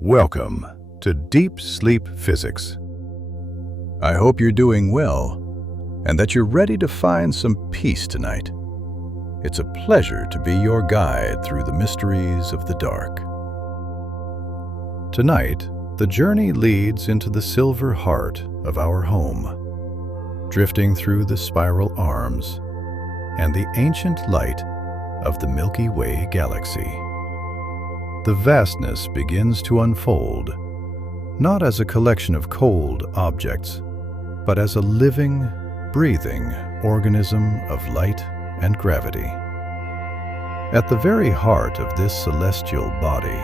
Welcome to Deep Sleep Physics. I hope you're doing well and that you're ready to find some peace tonight. It's a pleasure to be your guide through the mysteries of the dark. Tonight, the journey leads into the silver heart of our home, drifting through the spiral arms and the ancient light of the Milky Way galaxy. The vastness begins to unfold, not as a collection of cold objects, but as a living, breathing organism of light and gravity. At the very heart of this celestial body,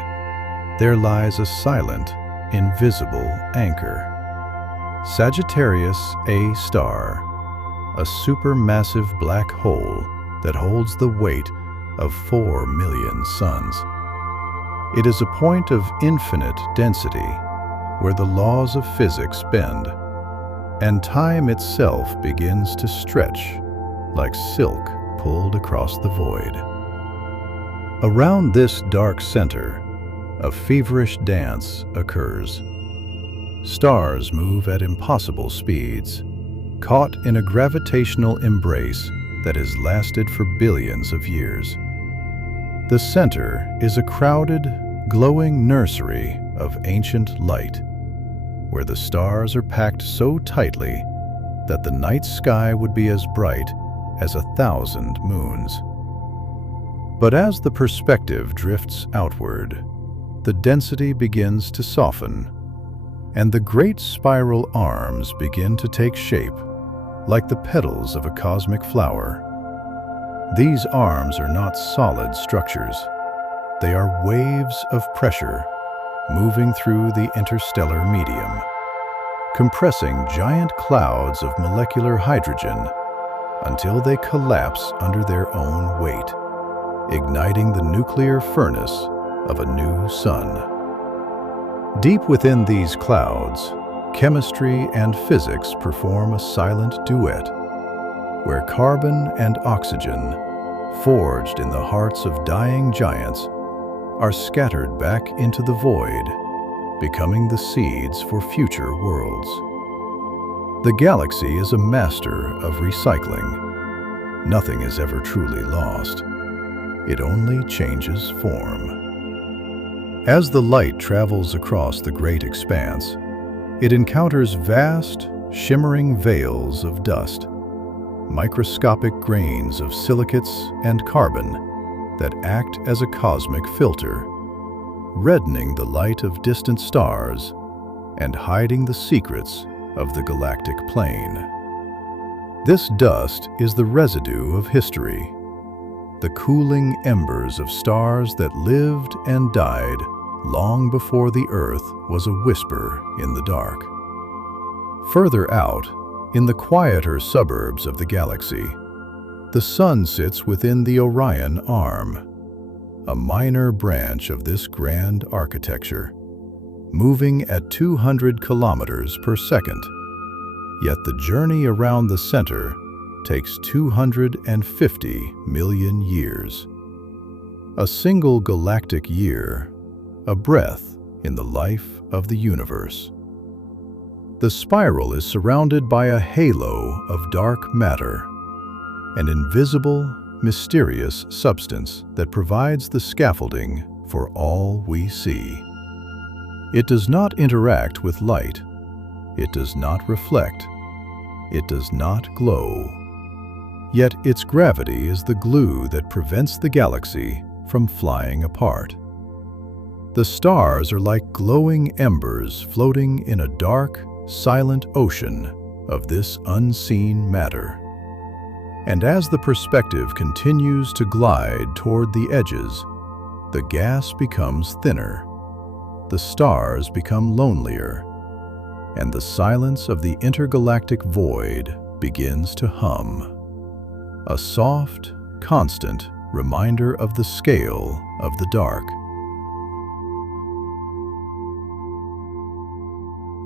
there lies a silent, invisible anchor. Sagittarius A star, a supermassive black hole that holds the weight of 4 million suns. It is a point of infinite density where the laws of physics bend and time itself begins to stretch like silk pulled across the void. Around this dark center, a feverish dance occurs. Stars move at impossible speeds, caught in a gravitational embrace that has lasted for billions of years. The center is a crowded, glowing nursery of ancient light, where the stars are packed so tightly that the night sky would be as bright as 1,000 moons. But as the perspective drifts outward, the density begins to soften, and the great spiral arms begin to take shape, like the petals of a cosmic flower. These arms are not solid structures. They are waves of pressure moving through the interstellar medium, compressing giant clouds of molecular hydrogen until they collapse under their own weight, igniting the nuclear furnace of a new sun. Deep within these clouds, chemistry and physics perform a silent duet, where carbon and oxygen, forged in the hearts of dying giants, are scattered back into the void, becoming the seeds for future worlds. The galaxy is a master of recycling. Nothing is ever truly lost. It only changes form. As the light travels across the great expanse, it encounters vast, shimmering veils of dust, microscopic grains of silicates and carbon that act as a cosmic filter, reddening the light of distant stars and hiding the secrets of the galactic plane. This dust is the residue of history, the cooling embers of stars that lived and died long before the Earth was a whisper in the dark. Further out, in the quieter suburbs of the galaxy, the Sun sits within the Orion Arm, a minor branch of this grand architecture, moving at 200 kilometers per second. Yet the journey around the center takes 250 million years. A single galactic year, a breath in the life of the universe. The spiral is surrounded by a halo of dark matter, an invisible, mysterious substance that provides the scaffolding for all we see. It does not interact with light. It does not reflect. It does not glow. Yet its gravity is the glue that prevents the galaxy from flying apart. The stars are like glowing embers floating in a dark, silent ocean of this unseen matter. And as the perspective continues to glide toward the edges, the gas becomes thinner, the stars become lonelier, and the silence of the intergalactic void begins to hum. A soft, constant reminder of the scale of the dark.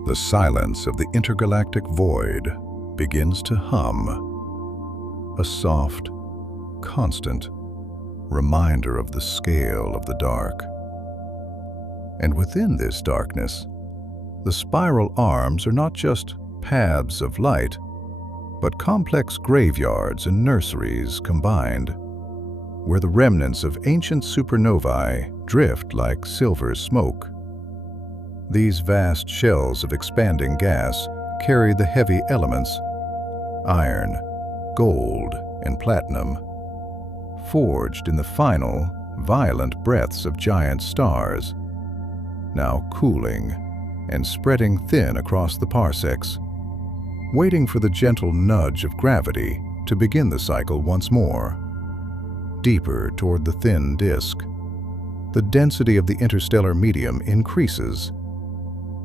The silence of the intergalactic void begins to hum, a soft, constant reminder of the scale of the dark. And within this darkness, the spiral arms are not just paths of light, but complex graveyards and nurseries combined, where the remnants of ancient supernovae drift like silver smoke. These vast shells of expanding gas carry the heavy elements, iron, gold, and platinum, forged in the final, violent breaths of giant stars, now cooling and spreading thin across the parsecs, waiting for the gentle nudge of gravity to begin the cycle once more. Deeper toward the thin disk, the density of the interstellar medium increases.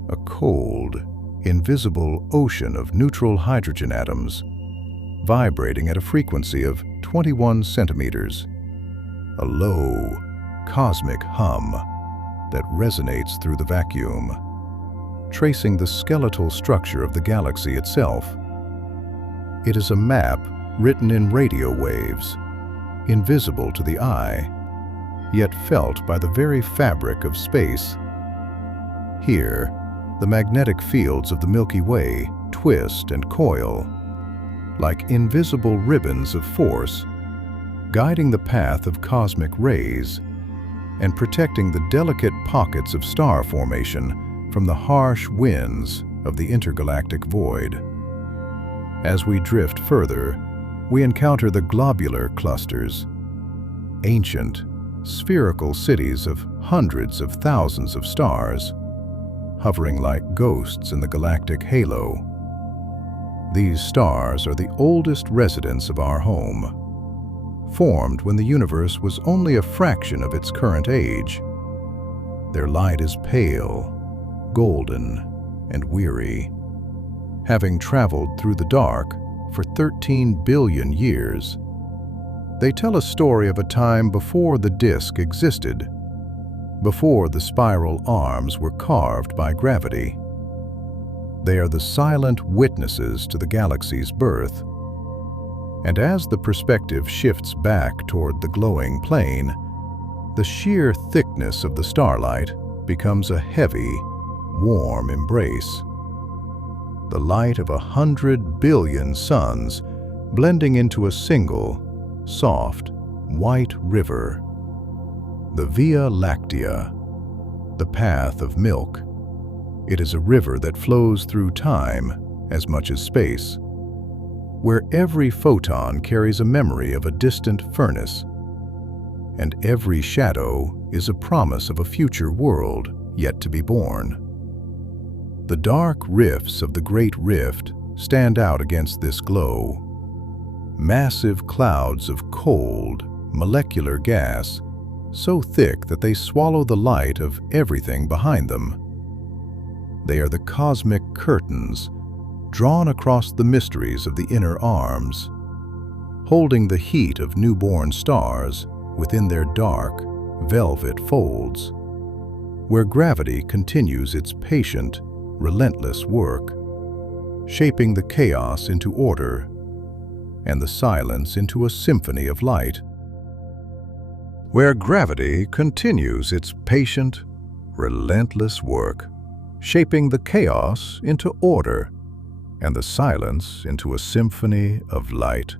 A cold, invisible ocean of neutral hydrogen atoms, vibrating at a frequency of 21 centimeters. A low, cosmic hum that resonates through the vacuum, tracing the skeletal structure of the galaxy itself. It is a map written in radio waves, invisible to the eye, yet felt by the very fabric of space. Here, the magnetic fields of the Milky Way twist and coil, like invisible ribbons of force, guiding the path of cosmic rays and protecting the delicate pockets of star formation from the harsh winds of the intergalactic void. As we drift further, we encounter the globular clusters, ancient, spherical cities of hundreds of thousands of stars, hovering like ghosts in the galactic halo. These stars are the oldest residents of our home, formed when the universe was only a fraction of its current age. Their light is pale, golden, and weary, having traveled through the dark for 13 billion years. They tell a story of a time before the disk existed, before the spiral arms were carved by gravity. They are the silent witnesses to the galaxy's birth. And as the perspective shifts back toward the glowing plane, the sheer thickness of the starlight becomes a heavy, warm embrace. The light of 100 billion suns blending into a single, soft, white river. The Via Lactea, the path of milk. It is a river that flows through time as much as space, where every photon carries a memory of a distant furnace, and every shadow is a promise of a future world yet to be born. The dark rifts of the Great Rift stand out against this glow. Massive clouds of cold, molecular gas, so thick that they swallow the light of everything behind them. They are the cosmic curtains drawn across the mysteries of the inner arms, holding the heat of newborn stars within their dark, velvet folds, where gravity continues its patient, relentless work, shaping the chaos into order and the silence into a symphony of light. Where gravity continues its patient, relentless work, shaping the chaos into order and the silence into a symphony of light.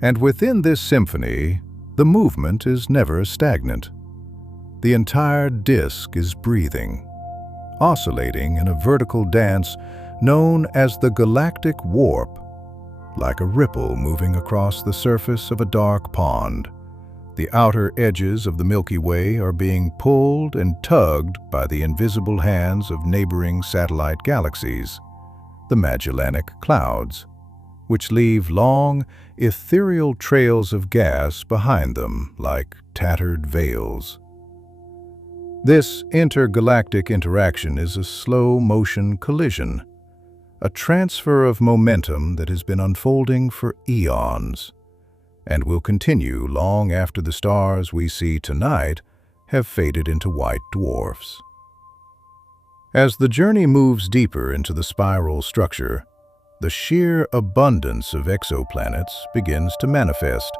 And within this symphony, the movement is never stagnant. The entire disk is breathing, oscillating in a vertical dance known as the galactic warp. Like a ripple moving across the surface of a dark pond, the outer edges of the Milky Way are being pulled and tugged by the invisible hands of neighboring satellite galaxies, the Magellanic Clouds, which leave long, ethereal trails of gas behind them like tattered veils. This intergalactic interaction is a slow-motion collision, a transfer of momentum that has been unfolding for eons, and will continue long after the stars we see tonight have faded into white dwarfs. As the journey moves deeper into the spiral structure, the sheer abundance of exoplanets begins to manifest.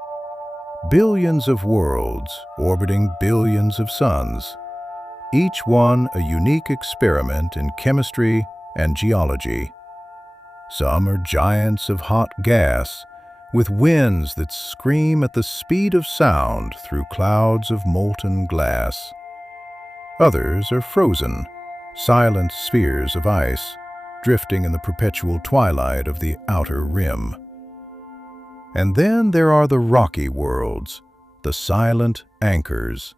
Billions of worlds orbiting billions of suns, each one a unique experiment in chemistry and geology. Some are giants of hot gas, with winds that scream at the speed of sound through clouds of molten glass. Others are frozen, silent spheres of ice, drifting in the perpetual twilight of the outer rim. And then there are the rocky worlds, the silent anchors,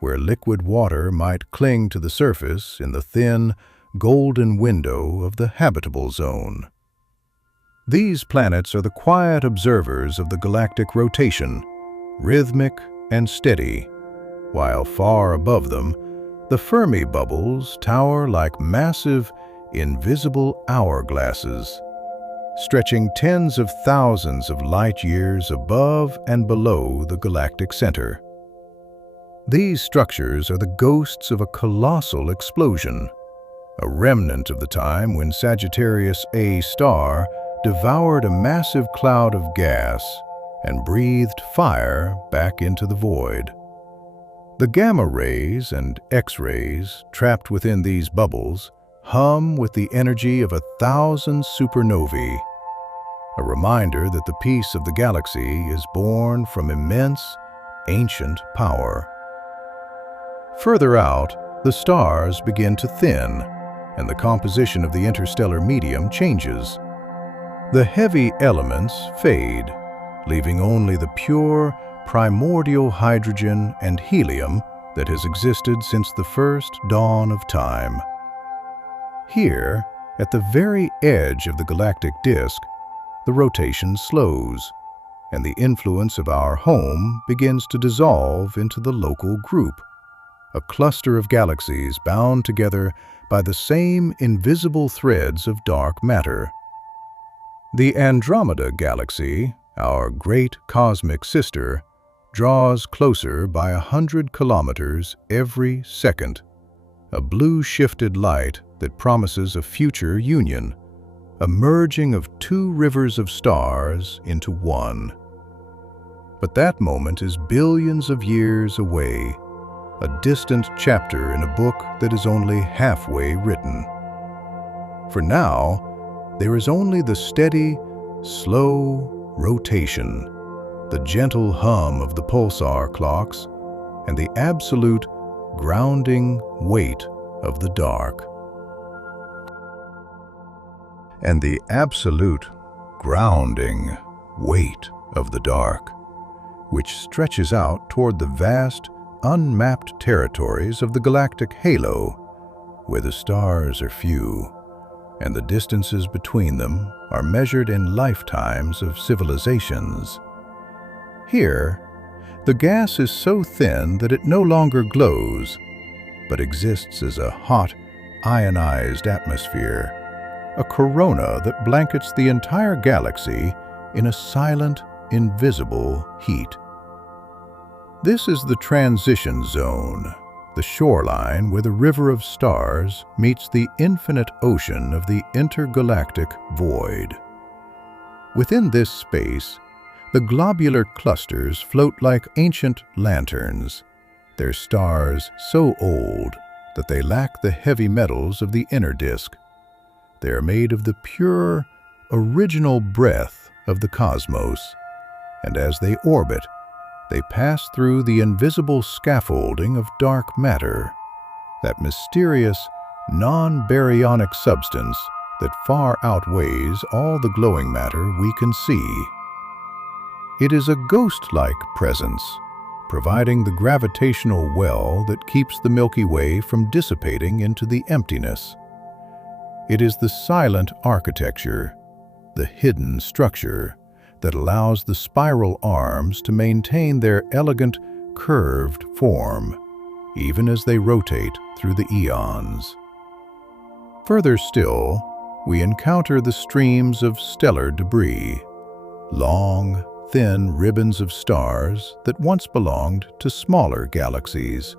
where liquid water might cling to the surface in the thin, golden window of the habitable zone. These planets are the quiet observers of the galactic rotation, rhythmic and steady, while far above them, the Fermi bubbles tower like massive, invisible hourglasses, stretching tens of thousands of light years above and below the galactic center. These structures are the ghosts of a colossal explosion, a remnant of the time when Sagittarius A star devoured a massive cloud of gas and breathed fire back into the void. The gamma rays and X-rays trapped within these bubbles hum with the energy of 1,000 supernovae, a reminder that the peace of the galaxy is born from immense, ancient power. Further out, the stars begin to thin, and the composition of the interstellar medium changes. The heavy elements fade, leaving only the pure, primordial hydrogen and helium that has existed since the first dawn of time. Here, at the very edge of the galactic disk, the rotation slows, and the influence of our home begins to dissolve into the local group, a cluster of galaxies bound together by the same invisible threads of dark matter. The Andromeda Galaxy, our great cosmic sister, draws closer by 100 kilometers every second, a blue-shifted light that promises a future union, a merging of two rivers of stars into one. But that moment is billions of years away, a distant chapter in a book that is only halfway written. For now, there is only the steady, slow rotation, the gentle hum of the pulsar clocks, and the absolute, grounding weight of the dark. And the absolute, grounding weight of the dark, which stretches out toward the vast, unmapped territories of the galactic halo, where the stars are few, and the distances between them are measured in lifetimes of civilizations. Here, the gas is so thin that it no longer glows, but exists as a hot, ionized atmosphere, a corona that blankets the entire galaxy in a silent, invisible heat. This is the transition zone, the shoreline where the river of stars meets the infinite ocean of the intergalactic void. Within this space, the globular clusters float like ancient lanterns, their stars so old that they lack the heavy metals of the inner disk. They are made of the pure, original breath of the cosmos, and as they orbit, they pass through the invisible scaffolding of dark matter, that mysterious, non-baryonic substance that far outweighs all the glowing matter we can see. It is a ghost-like presence, providing the gravitational well that keeps the Milky Way from dissipating into the emptiness. It is the silent architecture, the hidden structure, that allows the spiral arms to maintain their elegant, curved form, even as they rotate through the eons. Further still, we encounter the streams of stellar debris, long, thin ribbons of stars that once belonged to smaller galaxies,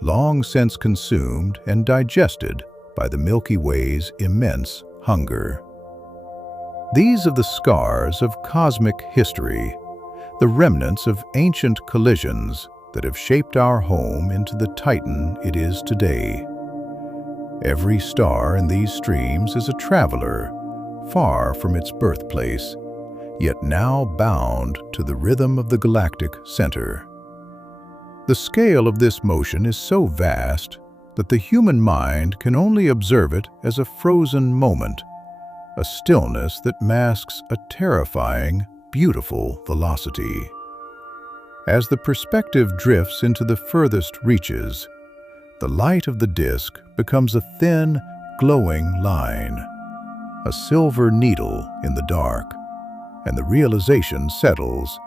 long since consumed and digested by the Milky Way's immense hunger. These are the scars of cosmic history, the remnants of ancient collisions that have shaped our home into the titan it is today. Every star in these streams is a traveler, far from its birthplace, yet now bound to the rhythm of the galactic center. The scale of this motion is so vast that the human mind can only observe it as a frozen moment, a stillness that masks a terrifying, beautiful velocity. As the perspective drifts into the furthest reaches, the light of the disk becomes a thin, glowing line, a silver needle in the dark, and the realization settles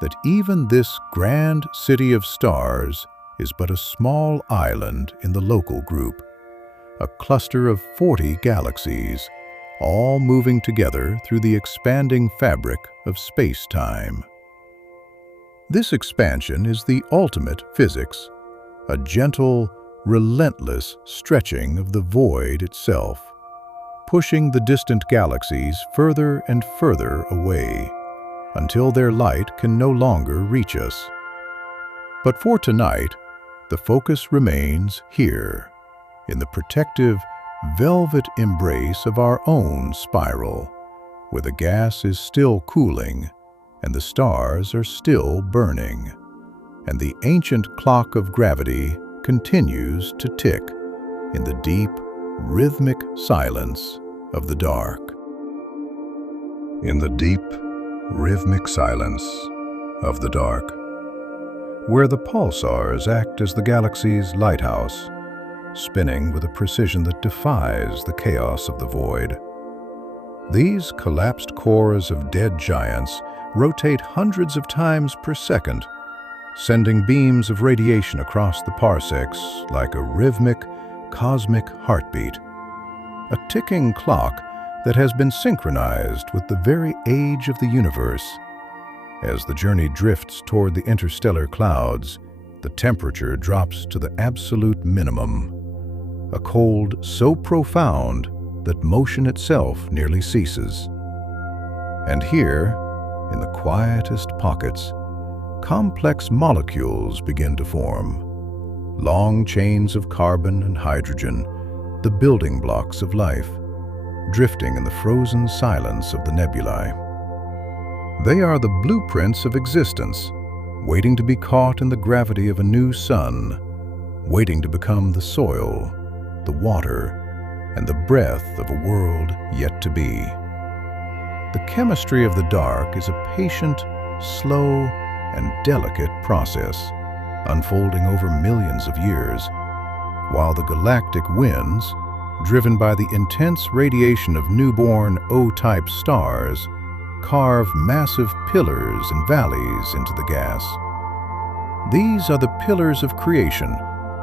that even this grand city of stars is but a small island in the local group, a cluster of 40 galaxies, all moving together through the expanding fabric of space-time. This expansion is the ultimate physics, a gentle, relentless stretching of the void itself, pushing the distant galaxies further and further away, until their light can no longer reach us. But for tonight, the focus remains here, in the protective, velvet embrace of our own spiral, where the gas is still cooling, and the stars are still burning, and the ancient clock of gravity continues to tick in the deep, rhythmic silence of the dark. In the deep, rhythmic silence of the dark, where the pulsars act as the galaxy's lighthouse, spinning with a precision that defies the chaos of the void. These collapsed cores of dead giants rotate hundreds of times per second, sending beams of radiation across the parsecs like a rhythmic, cosmic heartbeat, a ticking clock that has been synchronized with the very age of the universe. As the journey drifts toward the interstellar clouds, the temperature drops to the absolute minimum, a cold so profound that motion itself nearly ceases. And here, in the quietest pockets, complex molecules begin to form, long chains of carbon and hydrogen, the building blocks of life, drifting in the frozen silence of the nebulae. They are the blueprints of existence, waiting to be caught in the gravity of a new sun, waiting to become the soil, the water, and the breath of a world yet to be. The chemistry of the dark is a patient, slow, and delicate process, unfolding over millions of years, while the galactic winds, driven by the intense radiation of newborn O-type stars, carve massive pillars and valleys into the gas. These are the pillars of creation,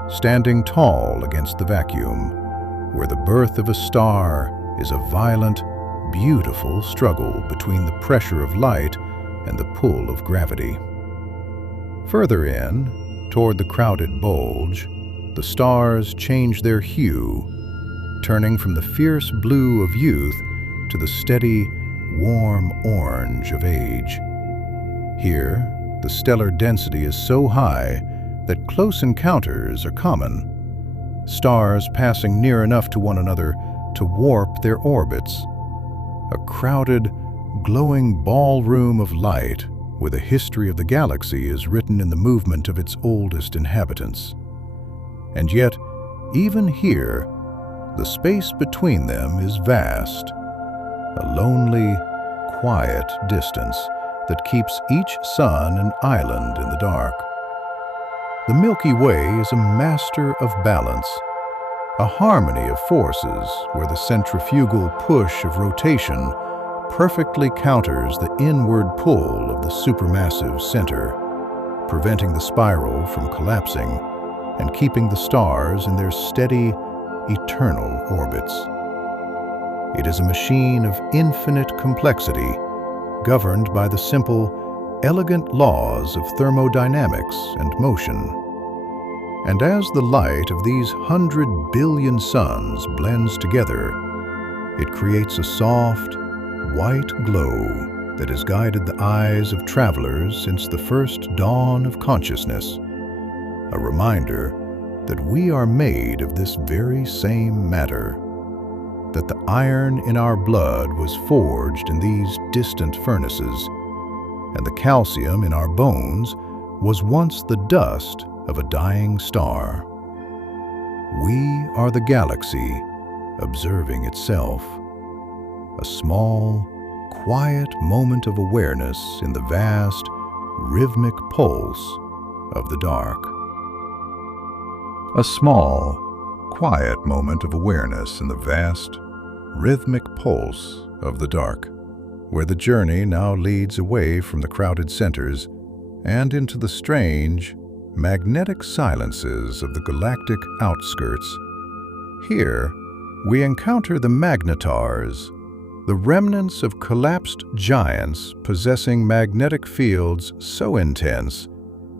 standing tall against the vacuum, where the birth of a star is a violent, beautiful struggle between the pressure of light and the pull of gravity. Further in, toward the crowded bulge, the stars change their hue, turning from the fierce blue of youth to the steady, warm orange of age. Here, the stellar density is so high that close encounters are common, stars passing near enough to one another to warp their orbits. A crowded, glowing ballroom of light where the history of the galaxy is written in the movement of its oldest inhabitants. And yet, even here, the space between them is vast, a lonely, quiet distance that keeps each sun an island in the dark. The Milky Way is a master of balance, a harmony of forces where the centrifugal push of rotation perfectly counters the inward pull of the supermassive center, preventing the spiral from collapsing and keeping the stars in their steady, eternal orbits. It is a machine of infinite complexity, governed by the simple, elegant laws of thermodynamics and motion. And as the light of these 100 billion suns blends together, it creates a soft, white glow that has guided the eyes of travelers since the first dawn of consciousness, a reminder that we are made of this very same matter, that the iron in our blood was forged in these distant furnaces, and the calcium in our bones was once the dust of a dying star. We are the galaxy observing itself, a small, quiet moment of awareness in the vast, rhythmic pulse of the dark. A small, quiet moment of awareness in the vast, rhythmic pulse of the dark, where the journey now leads away from the crowded centers and into the strange, magnetic silences of the galactic outskirts. Here, we encounter the magnetars, the remnants of collapsed giants possessing magnetic fields so intense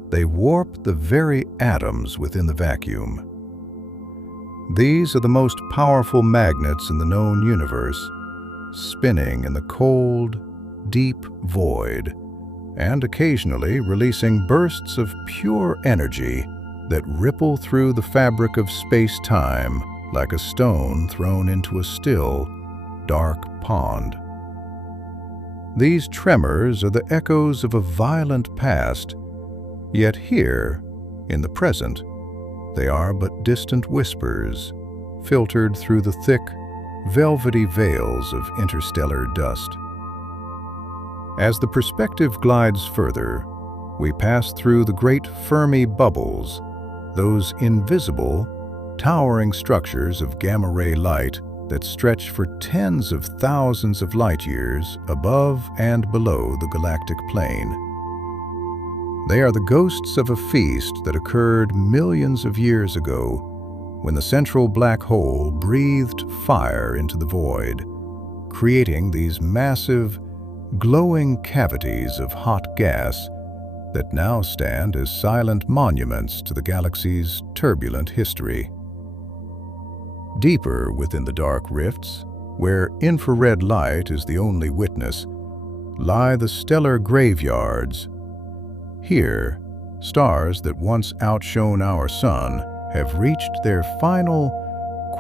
they warp the very atoms within the vacuum. These are the most powerful magnets in the known universe, spinning in the cold, deep void, and occasionally releasing bursts of pure energy that ripple through the fabric of space-time like a stone thrown into a still, dark pond. These tremors are the echoes of a violent past, yet here, in the present, they are but distant whispers, filtered through the thick, velvety veils of interstellar dust. As the perspective glides further, we pass through the great Fermi bubbles, those invisible, towering structures of gamma-ray light that stretch for tens of thousands of light-years above and below the galactic plane. They are the ghosts of a feast that occurred millions of years ago when the central black hole breathed fire into the void, creating these massive, glowing cavities of hot gas that now stand as silent monuments to the galaxy's turbulent history. Deeper within the dark rifts, where infrared light is the only witness, lie the stellar graveyards. Here, stars that once outshone our sun have reached their final,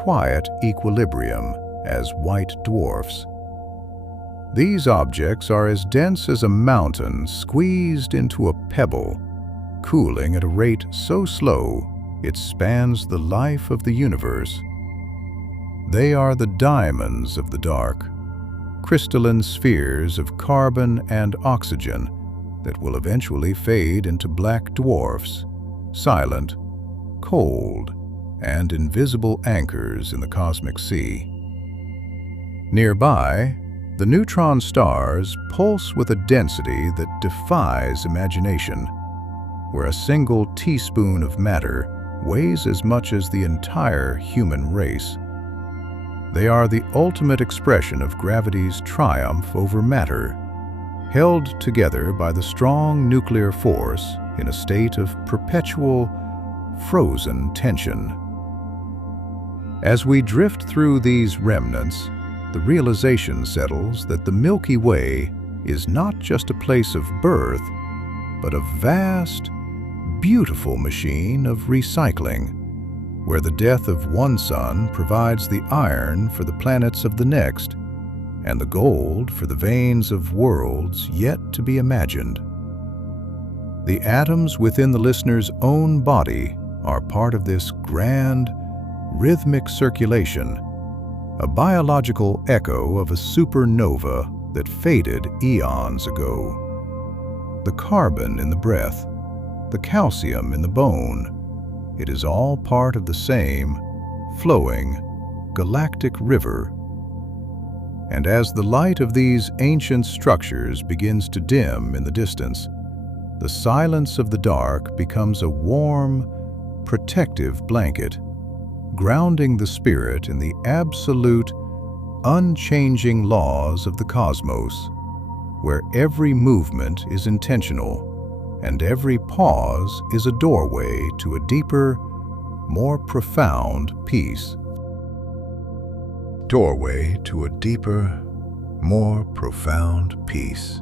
quiet equilibrium as white dwarfs. These objects are as dense as a mountain squeezed into a pebble, cooling at a rate so slow it spans the life of the universe. They are the diamonds of the dark, crystalline spheres of carbon and oxygen that will eventually fade into black dwarfs, silent, cold, and invisible anchors in the cosmic sea. Nearby, the neutron stars pulse with a density that defies imagination, where a single teaspoon of matter weighs as much as the entire human race. They are the ultimate expression of gravity's triumph over matter, held together by the strong nuclear force in a state of perpetual, frozen tension. As we drift through these remnants, the realization settles that the Milky Way is not just a place of birth, but a vast, beautiful machine of recycling, where the death of one sun provides the iron for the planets of the next, and the gold for the veins of worlds yet to be imagined. The atoms within the listener's own body are part of this grand, rhythmic circulation, a biological echo of a supernova that faded eons ago. The carbon in the breath, the calcium in the bone, it is all part of the same, flowing, galactic river. And as the light of these ancient structures begins to dim in the distance, the silence of the dark becomes a warm, protective blanket, grounding the spirit in the absolute, unchanging laws of the cosmos, where every movement is intentional and every pause is a doorway to a deeper, more profound peace. Doorway to a deeper, more profound peace.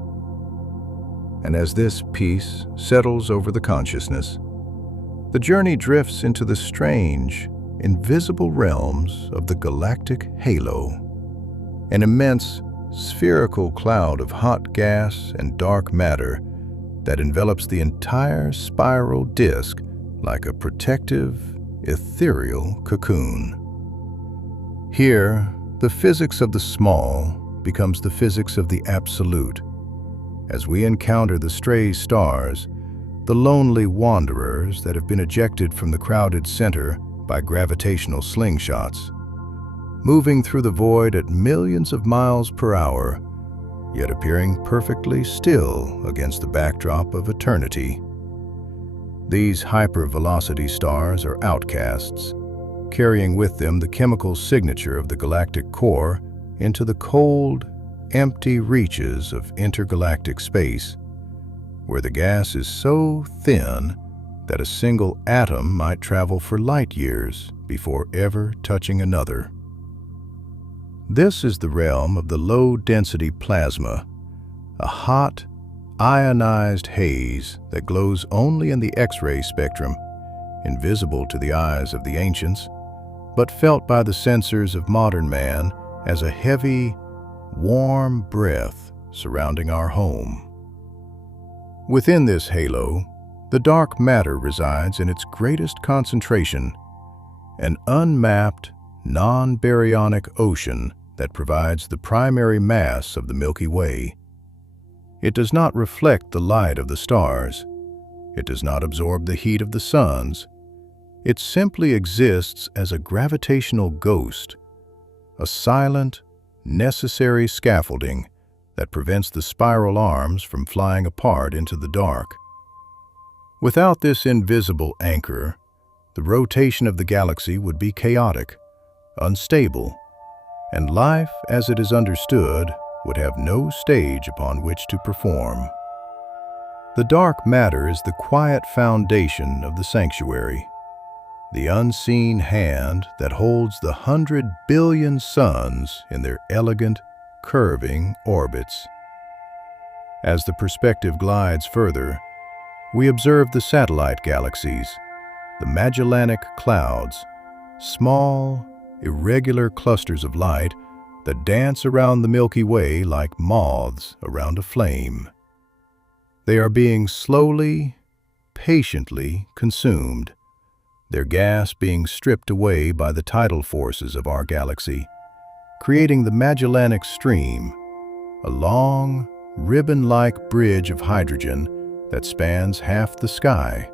And as this peace settles over the consciousness, The journey drifts into the strange, invisible realms of the galactic halo, an immense, spherical cloud of hot gas and dark matter that envelops the entire spiral disk like a protective, ethereal cocoon. Here, the physics of the small becomes the physics of the absolute. As we encounter the stray stars, the lonely wanderers that have been ejected from the crowded center by gravitational slingshots, moving through the void at millions of miles per hour, yet appearing perfectly still against the backdrop of eternity. These hypervelocity stars are outcasts, carrying with them the chemical signature of the galactic core into the cold, empty reaches of intergalactic space, where the gas is so thin that a single atom might travel for light years before ever touching another. This is the realm of the low-density plasma, a hot, ionized haze that glows only in the X-ray spectrum, invisible to the eyes of the ancients, but felt by the sensors of modern man as a heavy, warm breath surrounding our home. Within this halo, the dark matter resides in its greatest concentration, an unmapped, non-baryonic ocean that provides the primary mass of the Milky Way. It does not reflect the light of the stars. It does not absorb the heat of the suns. It simply exists as a gravitational ghost, a silent, necessary scaffolding that prevents the spiral arms from flying apart into the dark. Without this invisible anchor, the rotation of the galaxy would be chaotic, unstable, and life as it is understood would have no stage upon which to perform. The dark matter is the quiet foundation of the sanctuary, the unseen hand that holds the 100 billion suns in their elegant, curving orbits. As the perspective glides further, we observe the satellite galaxies, the Magellanic Clouds, small, irregular clusters of light that dance around the Milky Way like moths around a flame. They are being slowly, patiently consumed, their gas being stripped away by the tidal forces of our galaxy, creating the Magellanic Stream, a long, ribbon-like bridge of hydrogen that spans half the sky,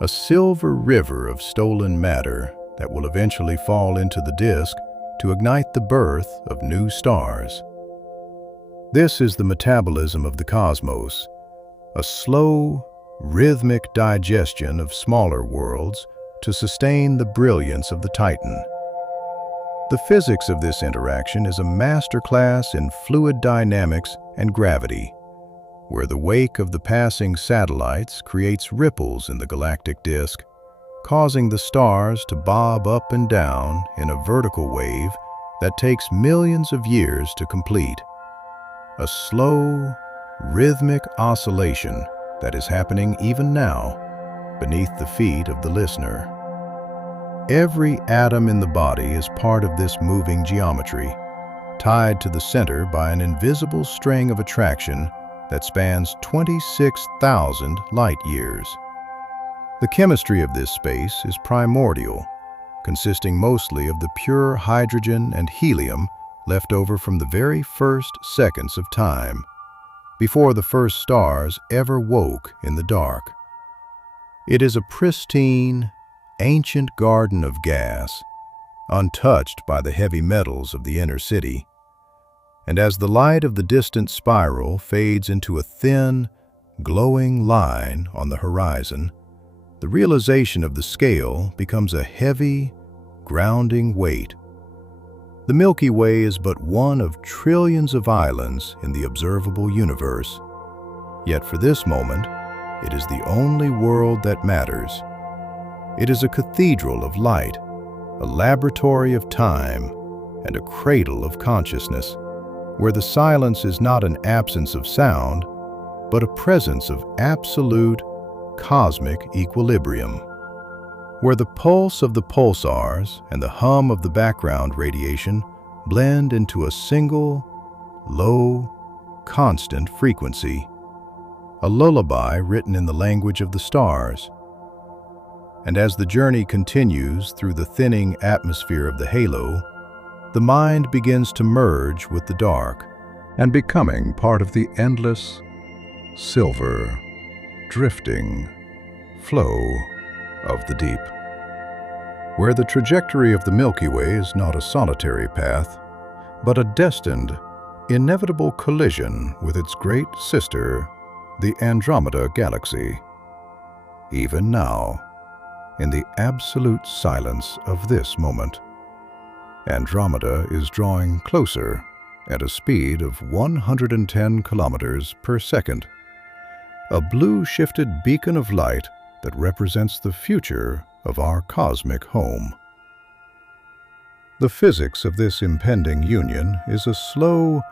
a silver river of stolen matter that will eventually fall into the disk to ignite the birth of new stars. This is the metabolism of the cosmos, a slow, rhythmic digestion of smaller worlds to sustain the brilliance of the Titan. The physics of this interaction is a masterclass in fluid dynamics and gravity, where the wake of the passing satellites creates ripples in the galactic disk, causing the stars to bob up and down in a vertical wave that takes millions of years to complete. A slow, rhythmic oscillation that is happening even now beneath the feet of the listener. Every atom in the body is part of this moving geometry, tied to the center by an invisible string of attraction that spans 26,000 light years. The chemistry of this space is primordial, consisting mostly of the pure hydrogen and helium left over from the very first seconds of time, before the first stars ever woke in the dark. It is a pristine, ancient garden of gas, untouched by the heavy metals of the inner city. And as the light of the distant spiral fades into a thin, glowing line on the horizon, the realization of the scale becomes a heavy, grounding weight. The Milky Way is but one of trillions of islands in the observable universe. Yet for this moment, it is the only world that matters. It is a cathedral of light, a laboratory of time, and a cradle of consciousness, where the silence is not an absence of sound, but a presence of absolute, cosmic equilibrium. where the pulse of the pulsars and the hum of the background radiation blend into a single, low, constant frequency, a lullaby written in the language of the stars. And as the journey continues through the thinning atmosphere of the halo, the mind begins to merge with the dark and becoming part of the endless, silver, drifting flow of the deep, where the trajectory of the Milky Way is not a solitary path, but a destined, inevitable collision with its great sister, the Andromeda Galaxy. Even now, in the absolute silence of this moment, Andromeda is drawing closer at a speed of 110 kilometers per second, a blue-shifted beacon of light that represents the future of our cosmic home. The physics of this impending union is a slow,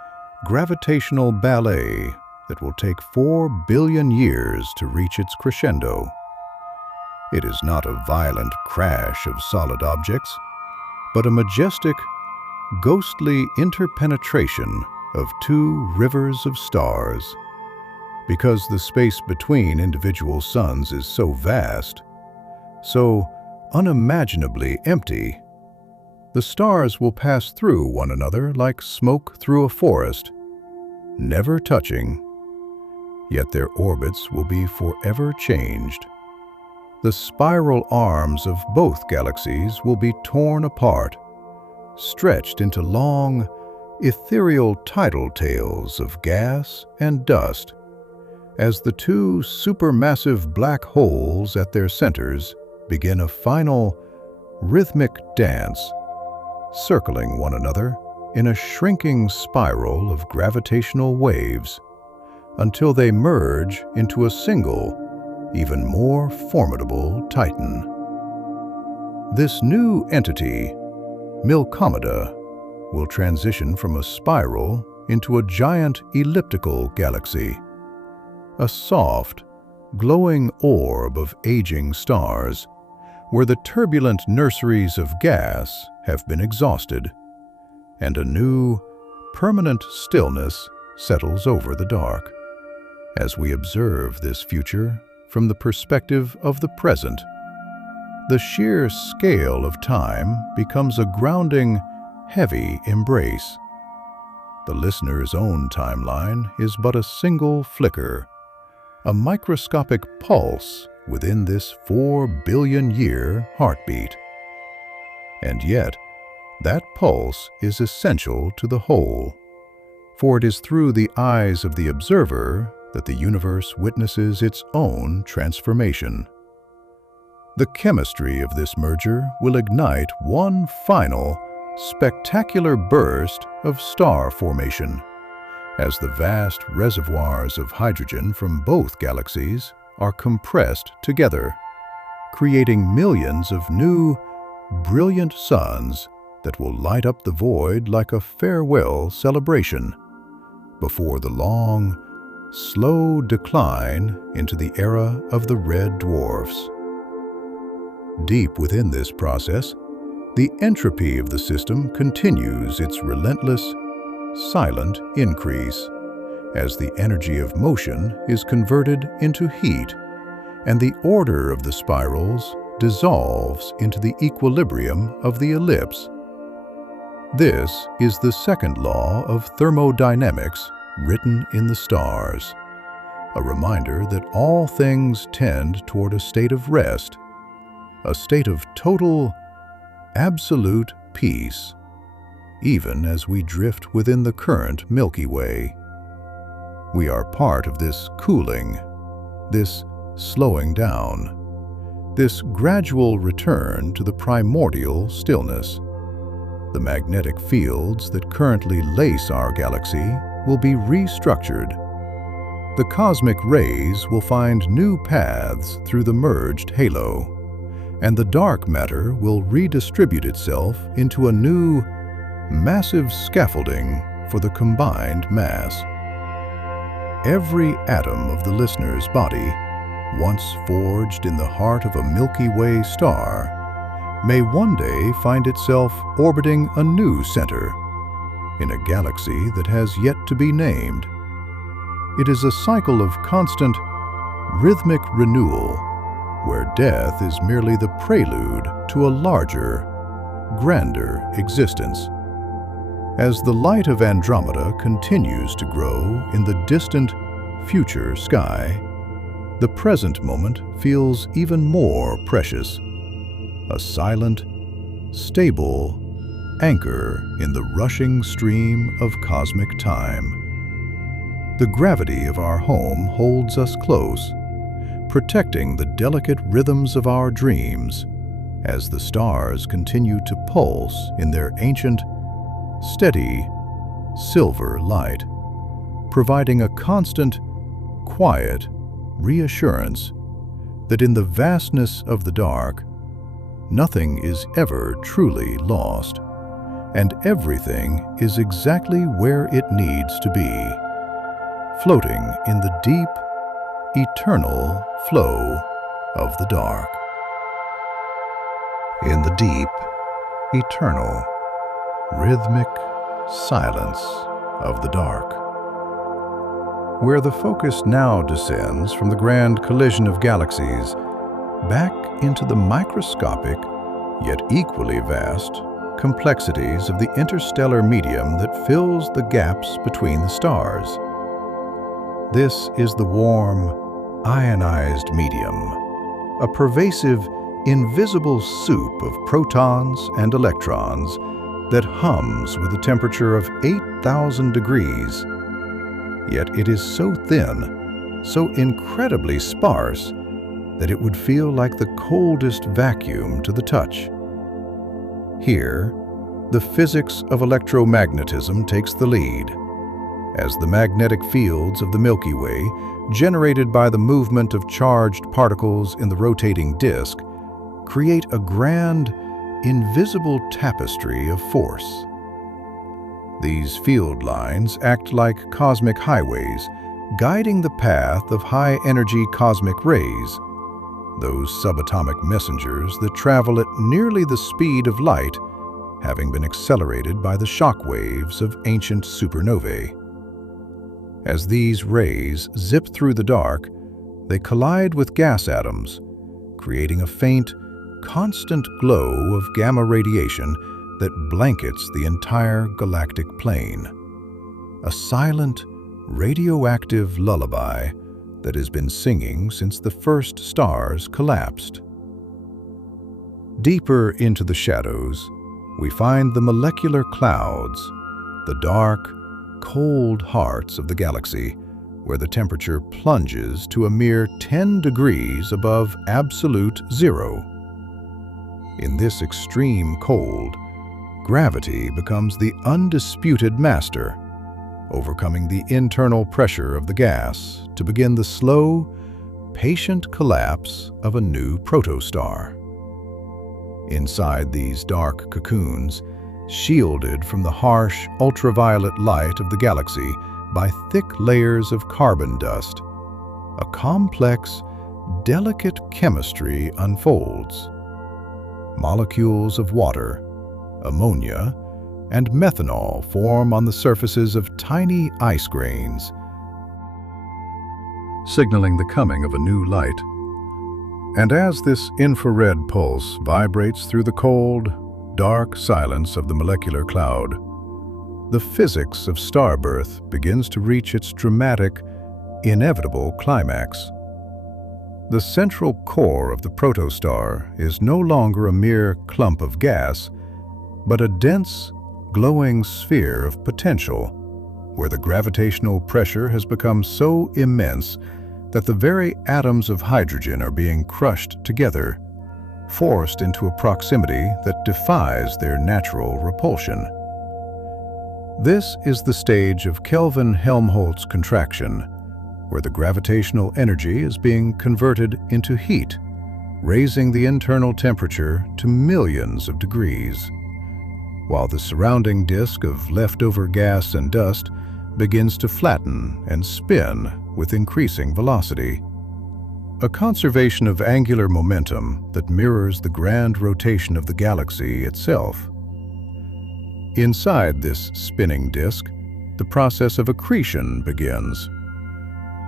gravitational ballet that will take 4 billion years to reach its crescendo. It is not a violent crash of solid objects, but a majestic, ghostly interpenetration of two rivers of stars. Because the space between individual suns is so vast, so unimaginably empty, the stars will pass through one another like smoke through a forest, never touching, yet their orbits will be forever changed. The spiral arms of both galaxies will be torn apart, stretched into long, ethereal tidal tales of gas and dust, as the two supermassive black holes at their centers begin a final, rhythmic dance, circling one another in a shrinking spiral of gravitational waves, until they merge into a single, even more formidable titan. This new entity, Milkomeda, will transition from a spiral into a giant elliptical galaxy, a soft, glowing orb of aging stars, where the turbulent nurseries of gas have been exhausted, and a new, permanent stillness settles over the dark. As we observe this future from the perspective of the present, the sheer scale of time becomes a grounding, heavy embrace. The listener's own timeline is but a single flicker, a microscopic pulse within this 4 billion-year heartbeat. And yet, that pulse is essential to the whole, for it is through the eyes of the observer that the universe witnesses its own transformation. The chemistry of this merger will ignite one final, spectacular burst of star formation, as the vast reservoirs of hydrogen from both galaxies are compressed together, creating millions of new, brilliant suns that will light up the void like a farewell celebration before the long, slow decline into the era of the red dwarfs. Deep within this process, the entropy of the system continues its relentless, silent increase, as the energy of motion is converted into heat, and the order of the spirals dissolves into the equilibrium of the ellipse. This is the second law of thermodynamics written in the stars, a reminder that all things tend toward a state of rest, a state of total, absolute peace, even as we drift within the current Milky Way. We are part of this cooling, this slowing down, this gradual return to the primordial stillness. The magnetic fields that currently lace our galaxy will be restructured. The cosmic rays will find new paths through the merged halo, and the dark matter will redistribute itself into a new, massive scaffolding for the combined mass. Every atom of the listener's body once forged in the heart of a Milky Way star, may one day find itself orbiting a new center in a galaxy that has yet to be named. It is a cycle of constant, rhythmic renewal, where death is merely the prelude to a larger, grander existence. As the light of Andromeda continues to grow in the distant, future sky, the present moment feels even more precious, a silent, stable anchor in the rushing stream of cosmic time. The gravity of our home holds us close, protecting the delicate rhythms of our dreams as the stars continue to pulse in their ancient, steady, silver light, providing a constant, quiet reassurance that in the vastness of the dark, nothing is ever truly lost, and everything is exactly where it needs to be, floating in the deep, eternal flow of the dark. In the deep, eternal, rhythmic silence of the dark, where the focus now descends from the grand collision of galaxies back into the microscopic, yet equally vast, complexities of the interstellar medium that fills the gaps between the stars. This is the warm, ionized medium, a pervasive, invisible soup of protons and electrons that hums with a temperature of 8,000 degrees. Yet it is so thin, so incredibly sparse, that it would feel like the coldest vacuum to the touch. Here, the physics of electromagnetism takes the lead, as the magnetic fields of the Milky Way, generated by the movement of charged particles in the rotating disk, create a grand, invisible tapestry of force. These field lines act like cosmic highways, guiding the path of high-energy cosmic rays, those subatomic messengers that travel at nearly the speed of light, having been accelerated by the shock waves of ancient supernovae. As these rays zip through the dark, they collide with gas atoms, creating a faint, constant glow of gamma radiation that blankets the entire galactic plane. A silent, radioactive lullaby that has been singing since the first stars collapsed. Deeper into the shadows, we find the molecular clouds, the dark, cold hearts of the galaxy, where the temperature plunges to a mere 10 degrees above absolute zero. In this extreme cold, gravity becomes the undisputed master, overcoming the internal pressure of the gas to begin the slow, patient collapse of a new protostar. Inside these dark cocoons, shielded from the harsh, ultraviolet light of the galaxy by thick layers of carbon dust, a complex, delicate chemistry unfolds. Molecules of water, ammonia, and methanol form on the surfaces of tiny ice grains, signaling the coming of a new light. And as this infrared pulse vibrates through the cold, dark silence of the molecular cloud, the physics of starbirth begins to reach its dramatic, inevitable climax. The central core of the protostar is no longer a mere clump of gas, but a dense, glowing sphere of potential, where the gravitational pressure has become so immense that the very atoms of hydrogen are being crushed together, forced into a proximity that defies their natural repulsion. This is the stage of Kelvin-Helmholtz contraction, where the gravitational energy is being converted into heat, raising the internal temperature to millions of degrees, while the surrounding disk of leftover gas and dust begins to flatten and spin with increasing velocity. a conservation of angular momentum that mirrors the grand rotation of the galaxy itself. Inside this spinning disk, the process of accretion begins.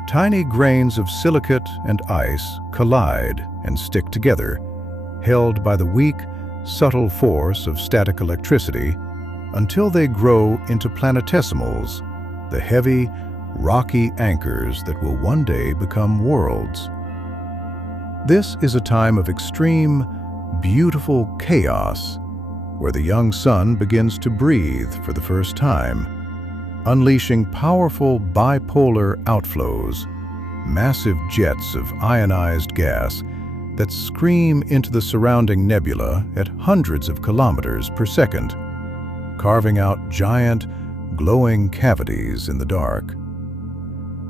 Tiny grains of silicate and ice collide and stick together, held by the weak, subtle force of static electricity, until they grow into planetesimals, the heavy, rocky anchors that will one day become worlds. This is a time of extreme, beautiful chaos, where the young sun begins to breathe for the first time, unleashing powerful bipolar outflows, massive jets of ionized gas that scream into the surrounding nebula at hundreds of kilometers per second, carving out giant, glowing cavities in the dark.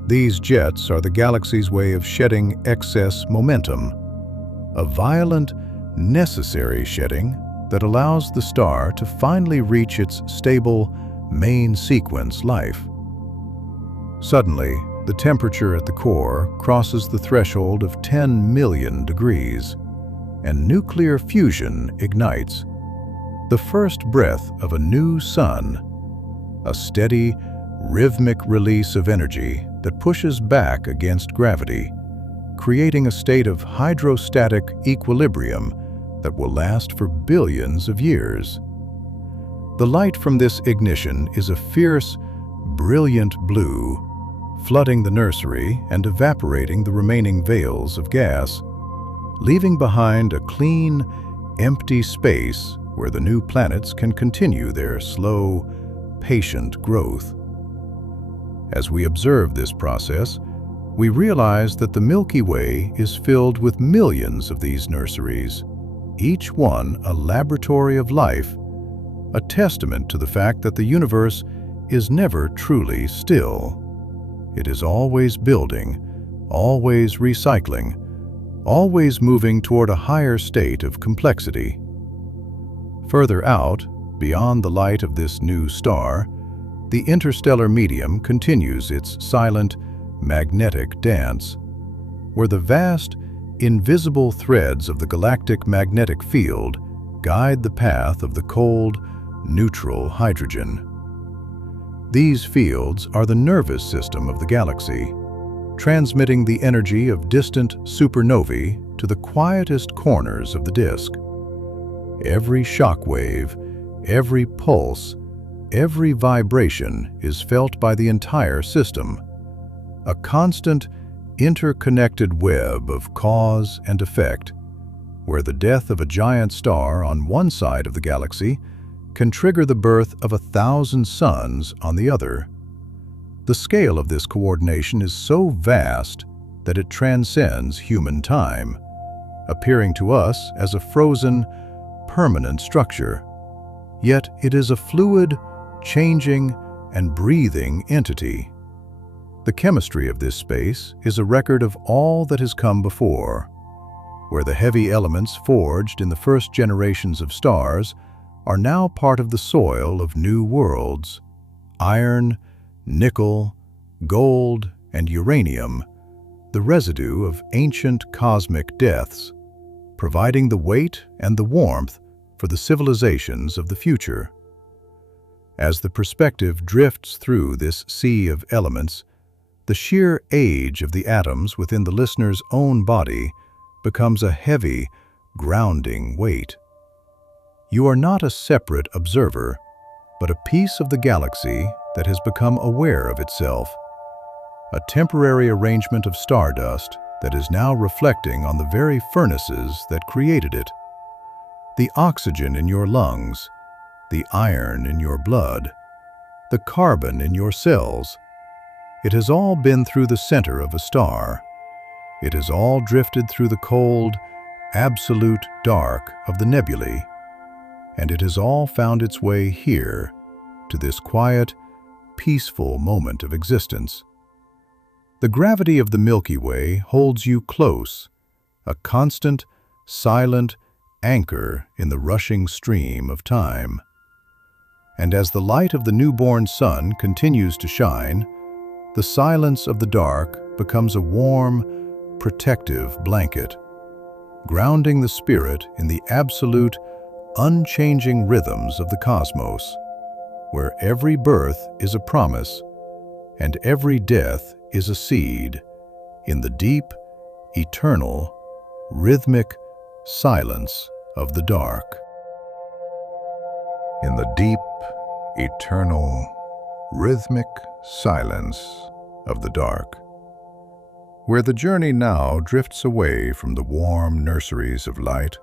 These jets are the galaxy's way of shedding excess momentum, a violent, necessary shedding that allows the star to finally reach its stable, main sequence life. Suddenly, the temperature at the core crosses the threshold of 10 million degrees, and nuclear fusion ignites. The first breath of a new sun, a steady, rhythmic release of energy that pushes back against gravity, creating a state of hydrostatic equilibrium that will last for billions of years. The light from this ignition is a fierce, brilliant blue, flooding the nursery and evaporating the remaining veils of gas, leaving behind a clean, empty space where the new planets can continue their slow, patient growth. As we observe this process, we realize that the Milky Way is filled with millions of these nurseries, each one a laboratory of life, a testament to the fact that the universe is never truly still. It is always building, always recycling, always moving toward a higher state of complexity. Further out, beyond the light of this new star, the interstellar medium continues its silent, magnetic dance, where the vast, invisible threads of the galactic magnetic field guide the path of the cold, neutral hydrogen. These fields are the nervous system of the galaxy, transmitting the energy of distant supernovae to the quietest corners of the disk. Every shock wave, every pulse, every vibration is felt by the entire system, a constant, interconnected web of cause and effect, where the death of a giant star on one side of the galaxy can trigger the birth of 1,000 suns on the other. The scale of this coordination is so vast that it transcends human time, appearing to us as a frozen, permanent structure. Yet it is a fluid, changing, and breathing entity. The chemistry of this space is a record of all that has come before, where the heavy elements forged in the first generations of stars are now part of the soil of new worlds. Iron, nickel, gold, and uranium, the residue of ancient cosmic deaths, providing the weight and the warmth for the civilizations of the future. As the perspective drifts through this sea of elements, the sheer age of the atoms within the listener's own body becomes a heavy, grounding weight. You are not a separate observer, but a piece of the galaxy that has become aware of itself, a temporary arrangement of stardust that is now reflecting on the very furnaces that created it. The oxygen in your lungs, the iron in your blood, the carbon in your cells, it has all been through the center of a star. It has all drifted through the cold, absolute dark of the nebulae, and it has all found its way here, to this quiet, peaceful moment of existence. The gravity of the Milky Way holds you close, a constant, silent anchor in the rushing stream of time. And as the light of the newborn sun continues to shine, the silence of the dark becomes a warm, protective blanket, grounding the spirit in the absolute, unchanging rhythms of the cosmos, where every birth is a promise and every death is a seed, in the deep, eternal, rhythmic silence of the dark. In the deep, eternal, rhythmic silence of the dark, where the journey now drifts away from the warm nurseries of light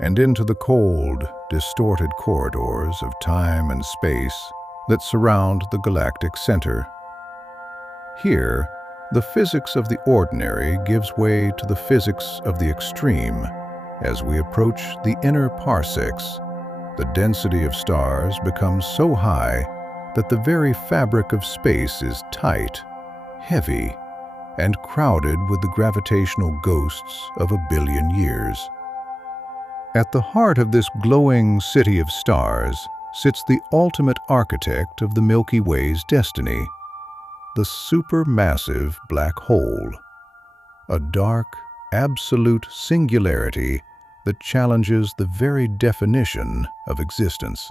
and into the cold, distorted corridors of time and space that surround the galactic center. Here, the physics of the ordinary gives way to the physics of the extreme. As we approach the inner parsecs, the density of stars becomes so high that the very fabric of space is tight, heavy, and crowded with the gravitational ghosts of a billion years. At the heart of this glowing city of stars sits the ultimate architect of the Milky Way's destiny, the supermassive black hole, a dark, absolute singularity that challenges the very definition of existence.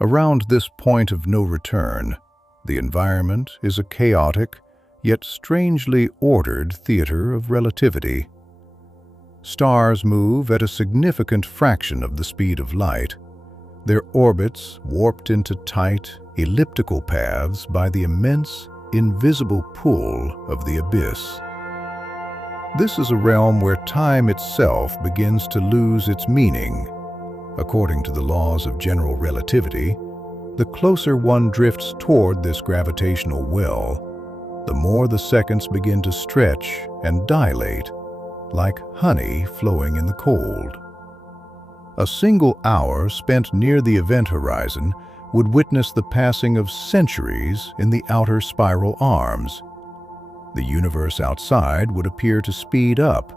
Around this point of no return, the environment is a chaotic, yet strangely ordered theater of relativity. Stars move at a significant fraction of the speed of light, their orbits warped into tight, elliptical paths by the immense, invisible pull of the abyss. This is a realm where time itself begins to lose its meaning. According to the laws of general relativity, the closer one drifts toward this gravitational well, the more the seconds begin to stretch and dilate, like honey flowing in the cold. A single hour spent near the event horizon would witness the passing of centuries in the outer spiral arms. The universe outside would appear to speed up,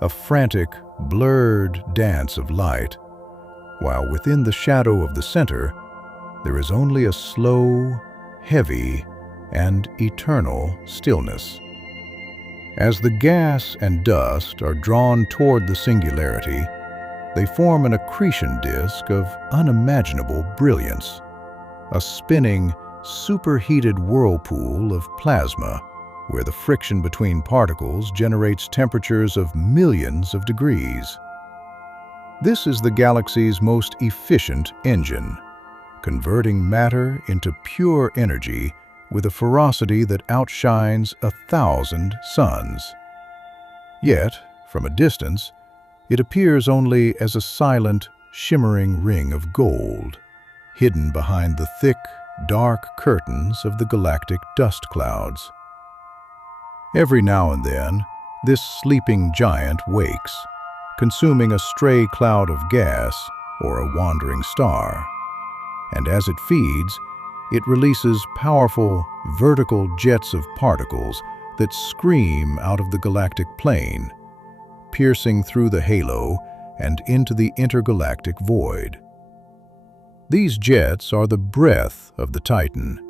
a frantic, blurred dance of light, while within the shadow of the center, there is only a slow, heavy, and eternal stillness. As the gas and dust are drawn toward the singularity, they form an accretion disk of unimaginable brilliance, a spinning, superheated whirlpool of plasma, where the friction between particles generates temperatures of millions of degrees. This is the galaxy's most efficient engine, converting matter into pure energy with a ferocity that outshines 1,000 suns. Yet, from a distance, it appears only as a silent, shimmering ring of gold, hidden behind the thick, dark curtains of the galactic dust clouds. Every now and then, this sleeping giant wakes, consuming a stray cloud of gas or a wandering star. And as it feeds, it releases powerful, vertical jets of particles that scream out of the galactic plane, piercing through the halo and into the intergalactic void. These jets are the breath of the Titan,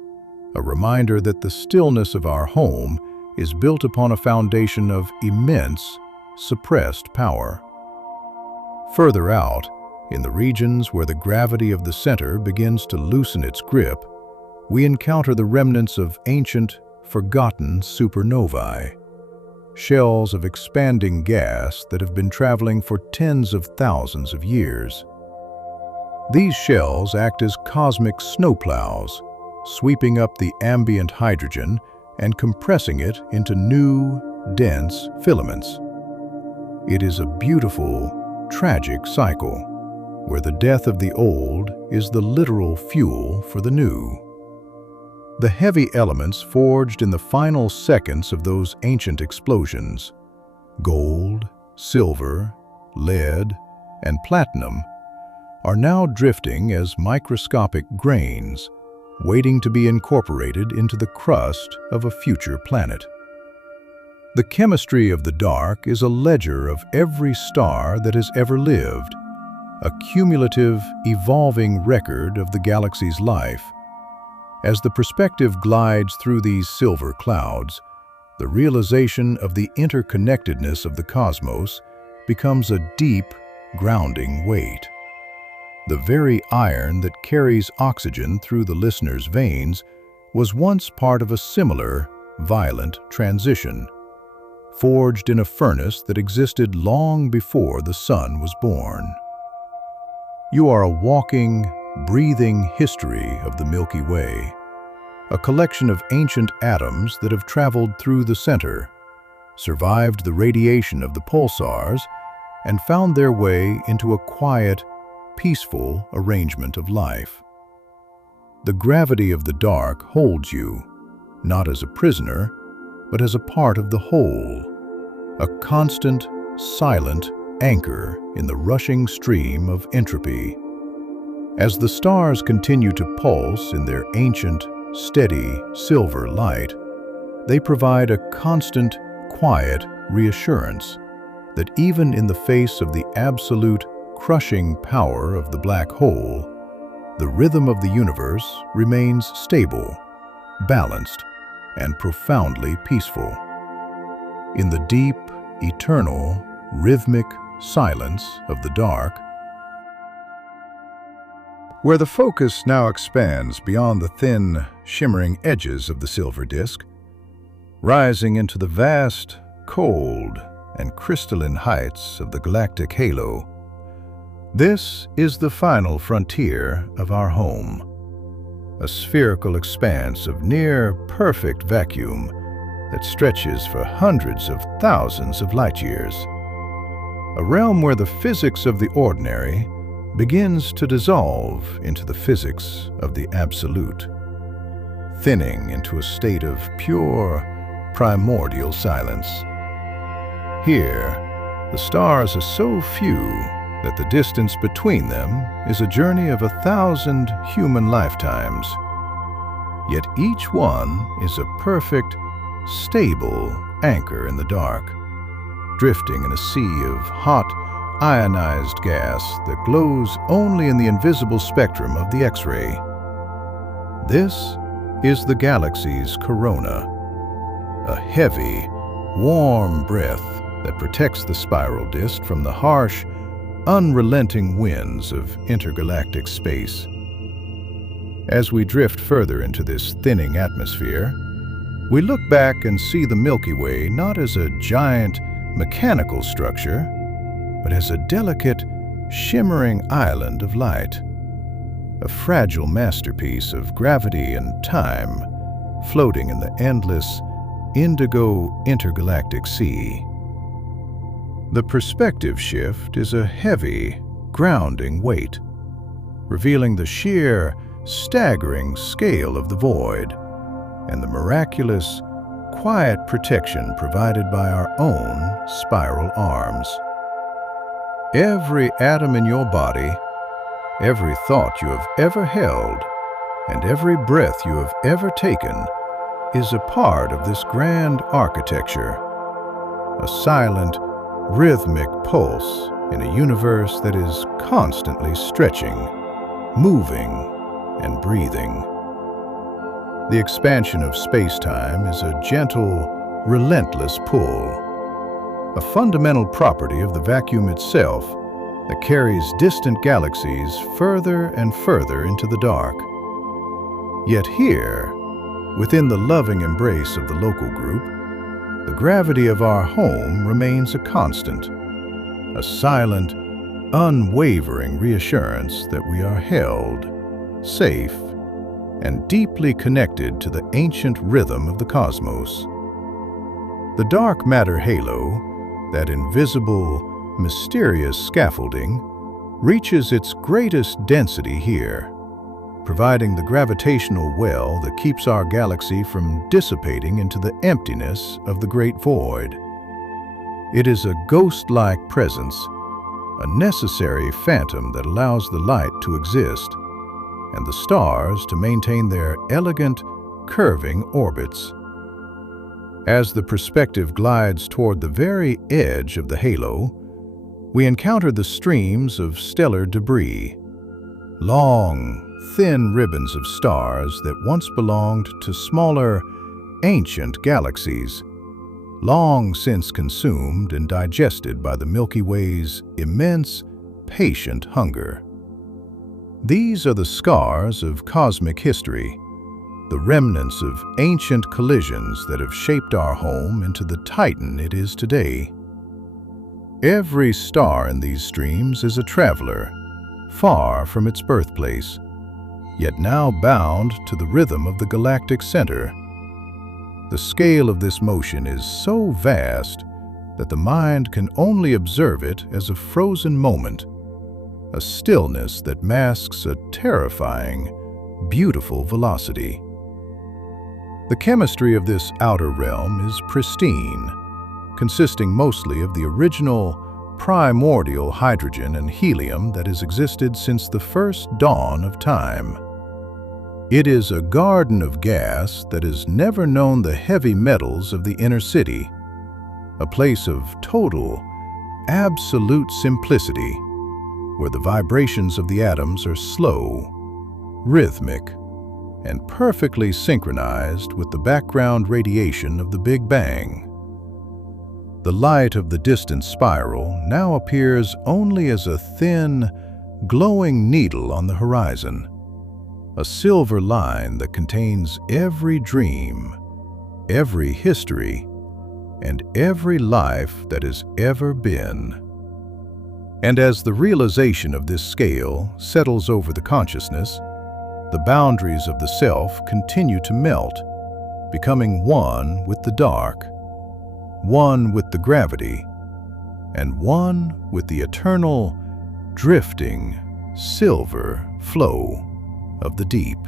a reminder that the stillness of our home is built upon a foundation of immense, suppressed power. Further out, in the regions where the gravity of the center begins to loosen its grip, we encounter the remnants of ancient, forgotten supernovae, shells of expanding gas that have been traveling for tens of thousands of years. These shells act as cosmic snowplows, sweeping up the ambient hydrogen and compressing it into new, dense filaments. It is a beautiful, tragic cycle, where the death of the old is the literal fuel for the new. The heavy elements forged in the final seconds of those ancient explosions, gold, silver, lead, and platinum, are now drifting as microscopic grains, waiting to be incorporated into the crust of a future planet. The chemistry of the dark is a ledger of every star that has ever lived, a cumulative, evolving record of the galaxy's life. As the perspective glides through these silver clouds, the realization of the interconnectedness of the cosmos becomes a deep, grounding weight. The very iron that carries oxygen through the listener's veins was once part of a similar, violent transition, forged in a furnace that existed long before the sun was born. You are a walking, breathing history of the Milky Way, a collection of ancient atoms that have traveled through the center, survived the radiation of the pulsars, and found their way into a quiet, peaceful arrangement of life. The gravity of the dark holds you, not as a prisoner, but as a part of the whole, a constant, silent anchor in the rushing stream of entropy. As the stars continue to pulse in their ancient, steady silver light, they provide a constant, quiet reassurance that even in the face of the absolute, crushing power of the black hole, the rhythm of the universe remains stable, balanced, and profoundly peaceful. In the deep, eternal, rhythmic silence of the dark, where the focus now expands beyond the thin, shimmering edges of the silver disk, rising into the vast, cold, and crystalline heights of the galactic halo, this is the final frontier of our home, a spherical expanse of near-perfect vacuum that stretches for hundreds of thousands of light-years, a realm where the physics of the ordinary begins to dissolve into the physics of the absolute, thinning into a state of pure, primordial silence. Here, the stars are so few that the distance between them is a journey of 1,000 human lifetimes. Yet each one is a perfect, stable anchor in the dark, drifting in a sea of hot, ionized gas that glows only in the invisible spectrum of the X-ray. This is the galaxy's corona, a heavy, warm breath that protects the spiral disk from the harsh, unrelenting winds of intergalactic space. As we drift further into this thinning atmosphere, we look back and see the Milky Way not as a giant, mechanical structure, but as a delicate, shimmering island of light, a fragile masterpiece of gravity and time, floating in the endless, indigo intergalactic sea. The perspective shift is a heavy, grounding weight, revealing the sheer, staggering scale of the void and the miraculous, quiet protection provided by our own spiral arms. Every atom in your body, every thought you have ever held, and every breath you have ever taken is a part of this grand architecture, a silent, rhythmic pulse in a universe that is constantly stretching, moving, and breathing. The expansion of space-time is a gentle, relentless pull, a fundamental property of the vacuum itself that carries distant galaxies further and further into the dark. Yet here, within the loving embrace of the local group, the gravity of our home remains a constant, a silent, unwavering reassurance that we are held, safe, and deeply connected to the ancient rhythm of the cosmos. The dark matter halo, that invisible, mysterious scaffolding, reaches its greatest density here, providing the gravitational well that keeps our galaxy from dissipating into the emptiness of the great void. It is a ghost-like presence, a necessary phantom that allows the light to exist and the stars to maintain their elegant, curving orbits. As the perspective glides toward the very edge of the halo, we encounter the streams of stellar debris, long, thin ribbons of stars that once belonged to smaller, ancient galaxies, long since consumed and digested by the Milky Way's immense, patient hunger. These are the scars of cosmic history, the remnants of ancient collisions that have shaped our home into the titan it is today. Every star in these streams is a traveler, far from its birthplace, yet now bound to the rhythm of the galactic center. The scale of this motion is so vast that the mind can only observe it as a frozen moment, a stillness that masks a terrifying, beautiful velocity. The chemistry of this outer realm is pristine, consisting mostly of the original, primordial hydrogen and helium that has existed since the first dawn of time. It is a garden of gas that has never known the heavy metals of the inner city, a place of total, absolute simplicity, where the vibrations of the atoms are slow, rhythmic, and perfectly synchronized with the background radiation of the Big Bang. The light of the distant spiral now appears only as a thin, glowing needle on the horizon, a silver line that contains every dream, every history, and every life that has ever been. And as the realization of this scale settles over the consciousness, the boundaries of the self continue to melt, becoming one with the dark, one with the gravity, and one with the eternal, drifting, silver flow of the deep.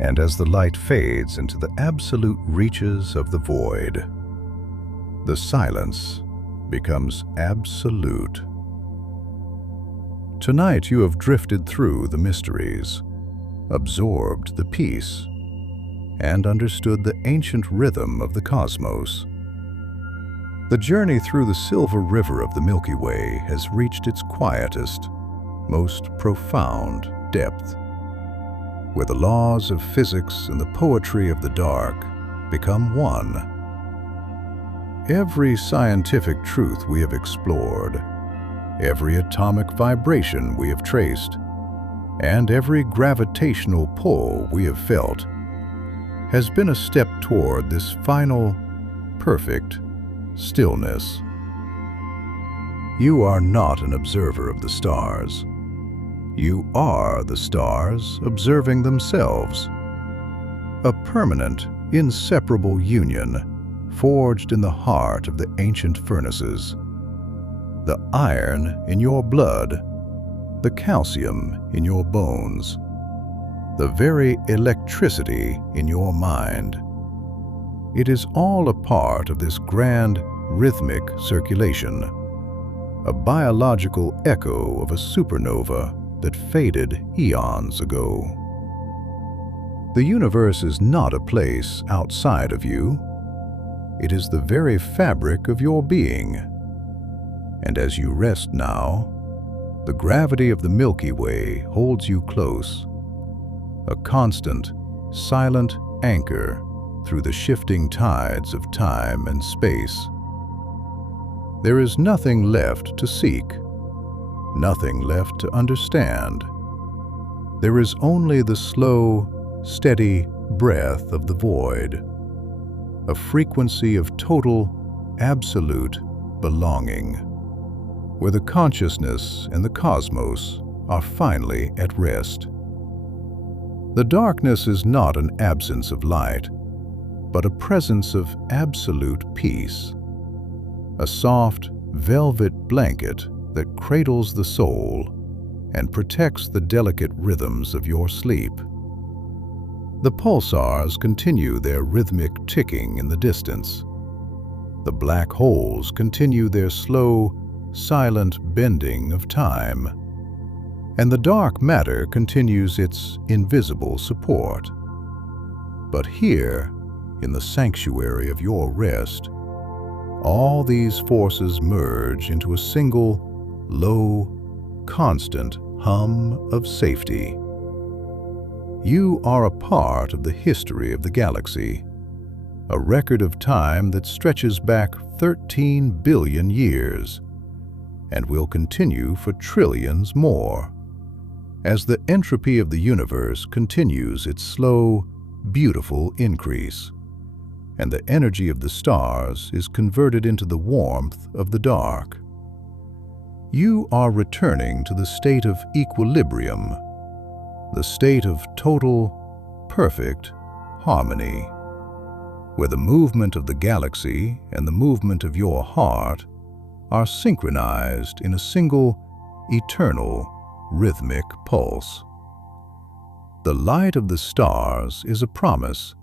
And as the light fades into the absolute reaches of the void, the silence becomes absolute. Tonight you have drifted through the mysteries, absorbed the peace, and understood the ancient rhythm of the cosmos. The journey through the silver river of the Milky Way has reached its quietest, most profound depth, where the laws of physics and the poetry of the dark become one. Every scientific truth we have explored, every atomic vibration we have traced, and every gravitational pull we have felt has been a step toward this final, perfect stillness. You are not an observer of the stars. You are the stars observing themselves. A permanent, inseparable union forged in the heart of the ancient furnaces. The iron in your blood, the calcium in your bones, the very electricity in your mind. It is all a part of this grand rhythmic circulation, a biological echo of a supernova that faded eons ago. The universe is not a place outside of you. It is the very fabric of your being. And as you rest now, the gravity of the Milky Way holds you close, a constant, silent anchor through the shifting tides of time and space. There is nothing left to seek, nothing left to understand. There is only the slow, steady breath of the void, a frequency of total, absolute belonging, where the consciousness and the cosmos are finally at rest. The darkness is not an absence of light, but a presence of absolute peace, a soft, velvet blanket that cradles the soul and protects the delicate rhythms of your sleep. The pulsars continue their rhythmic ticking in the distance. The black holes continue their slow, silent bending of time, and the dark matter continues its invisible support. But here, in the sanctuary of your rest, all these forces merge into a single, low, constant hum of safety. You are a part of the history of the galaxy, a record of time that stretches back 13 billion years and will continue for trillions more. As the entropy of the universe continues its slow, beautiful increase, and the energy of the stars is converted into the warmth of the dark, you are returning to the state of equilibrium, the state of total, perfect harmony, where the movement of the galaxy and the movement of your heart are synchronized in a single, eternal, rhythmic pulse. The light of the stars is a promise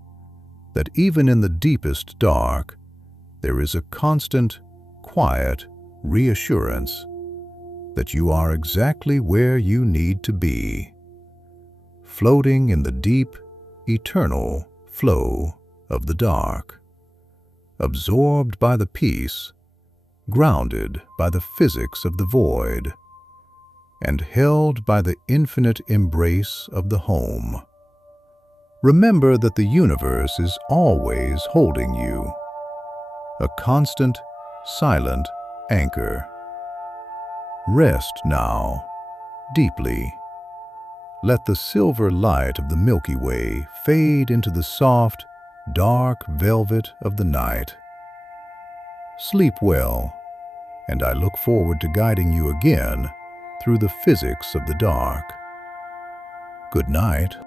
that even in the deepest dark, there is a constant, quiet reassurance that you are exactly where you need to be, floating in the deep, eternal flow of the dark, absorbed by the peace, grounded by the physics of the void, and held by the infinite embrace of the home. Remember that the universe is always holding you, a constant, silent anchor. Rest now, deeply. Let the silver light of the Milky Way fade into the soft, dark velvet of the night. Sleep well, and I look forward to guiding you again through the physics of the dark. Good night.